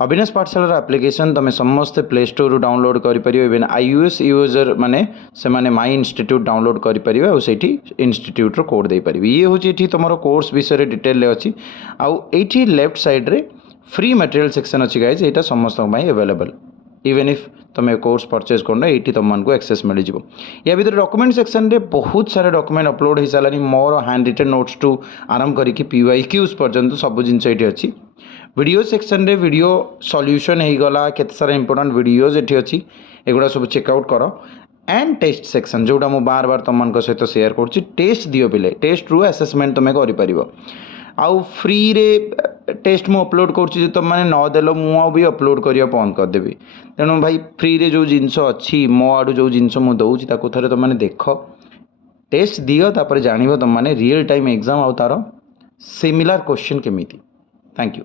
अविनाश पाठशाला एप्लिकेशन तुम समस्ते प्ले स्टोर डाउनलोड कर इवेन iOS यूजर माने से माने माई इंस्टीट्यूट डाउनलोड करेंगे और सेठी इंस्टीट्यूट कोड दे पारे। ये हूँ ये तुम कोर्स विषय डिटेल अच्छी आउटी लेफ्ट साइड रे फ्री मटेरियल सेक्शन अच्छी गाइज यहाँ समस्त अवेलेबल इवेन इफ तुम कोर्स परचेज करना ये तुमको एक्सेस मिल जाव। या भर डॉक्यूमेंट सेक्शन रे बहुत सारे डॉक्यूमेंट अपलोड हो सारा मोर हैंड रिटन नोट्स टू आरंभ करके PYQs पर्यंत सब जिनस ये अच्छी। वीडियो सेक्शन रे वीडियो सॉल्यूशन हो गला केते सारा इंपोर्टेंट वीडियोज ये अच्छी एगुड़ा सब चेकआउट कर। एंड टेस्ट सेक्शन जोटा मुझे बार बार तुम सहित शेयर करुँच टेस्ट दियो पिले टेस्ट रू आसेसमेंट तुम कर आउ फ्री रे टेस्ट मु अपलोड करुँच तुम मैंने नदेल मुझे अपलोड करने बंद करदेवि। तेणु भाई फ्री रे जो जिनस अच्छी मो आड़ू जो जिनस मुझे दूसरी थे तुम मैंने देख टेस्ट दियो तापर जान तुम मैंने रियल टाइम एग्जाम आउ तार सिमिलर क्वेश्चन केमी। Thank you.